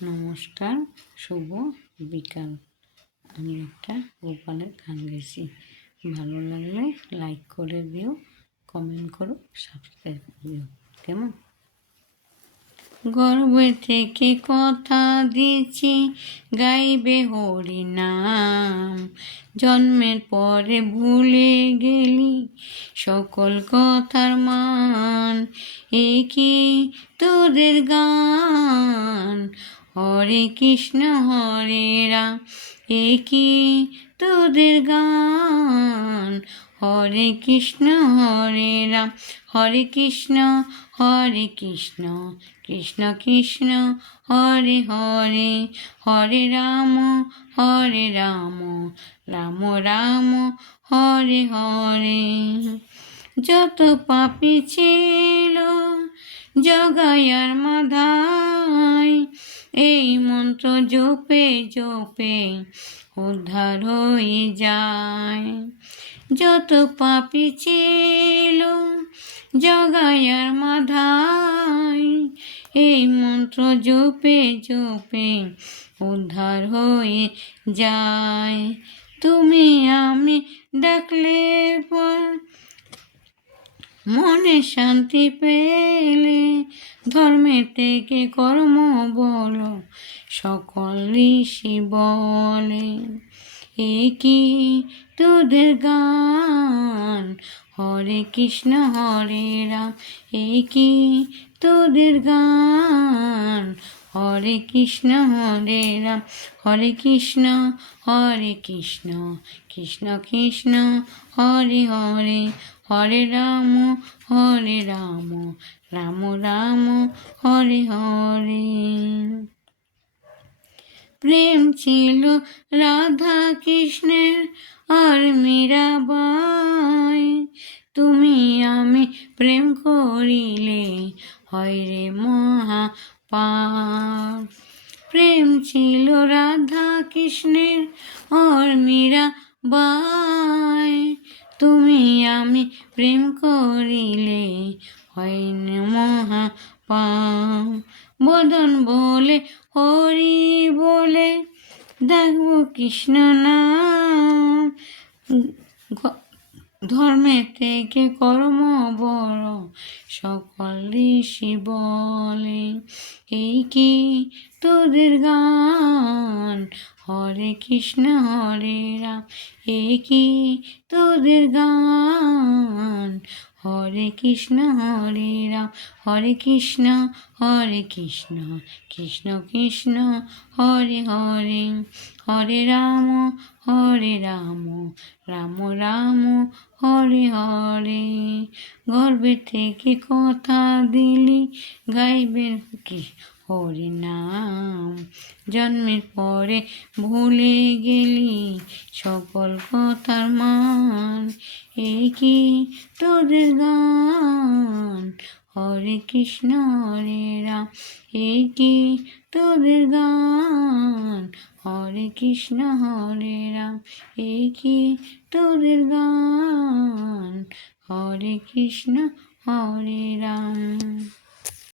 নমস্কার, শুভ বিকাল। আমি একটা গোপালের গান গেছি, ভালো লাগলে লাইক করে দিও, কমেন্ট করো, সাবস্ক্রাইব দিও। কেমন? গর্বে থেকে কথা দিয়েছি গাইবে হরি নাম, জন্মের পরে ভুলে গেলি সকল কথার মান। এ কি তোদের গান? হরে কৃষ্ণ হরে রাম। এ কি তোদের গান? হরে কৃষ্ণ হরে রাম, হরে কৃষ্ণ হরে কৃষ্ণ, কৃষ্ণ কৃষ্ণ হরে হরে, হরে রাম রাম রাম হরে হরে। যত পাপী ছিল জগায়ার মাধায়, এই মন্ত্র জপে জপে উদ্ধার হয়ে যায়। যত পাপী ছিল জগায়ার মাধায়, এই মন্ত্র জপে জপে উদ্ধার হয়ে যায়। তুমি আমি ডাকলে পর মনে শান্তি পেলে, ধর্মের থেকে কর্ম বলো সকল ঋষি বলে। এ কি তোদের গান? হরে কৃষ্ণ হরে রাম। এ কি তোদের গান? হরে কৃষ্ণ হরে রাম, হরে কৃষ্ণ হরে কৃষ্ণ, কৃষ্ণ কৃষ্ণ হরে হরে, হরে রাম রাম রাম হরে হরে। প্রেম ছিল রাধা কৃষ্ণের আর মীরাবাই, তুমি আমি প্রেম করিলে হয় রে মহা পাপ। প্রেম ছিল রাধা কৃষ্ণের আর মীরাবাই, তুমি আমি প্রেম করিলে হয় মহা পাপ। বদন বলে হরি বলে দেখব কৃষ্ণ নাম, ধর্মের থেকে কর্ম বড় সকল ঋষি বলে। এই কি তোদের গান? হরে কৃষ্ণ হরে রাম। এই কি তোদের গান? হরে কৃষ্ণ হরে রাম, হরে কৃষ্ণ হরে কৃষ্ণ, কৃষ্ণ কৃষ্ণ হরে হরে, হরে রাম রাম রাম হরে হরে। গর্বে থেকে কথা দিলি গাইবে কি হরি নাম, জন্মের পরে ভুলে গেলি সকল কথার মান। এই কি তোদের গান? হরে কৃষ্ণ হরে রাম। এই কি তোদের গান? হরে কৃষ্ণ হরে রাম। এই কি তোদের গান? হরে কৃষ্ণ হরে রাম।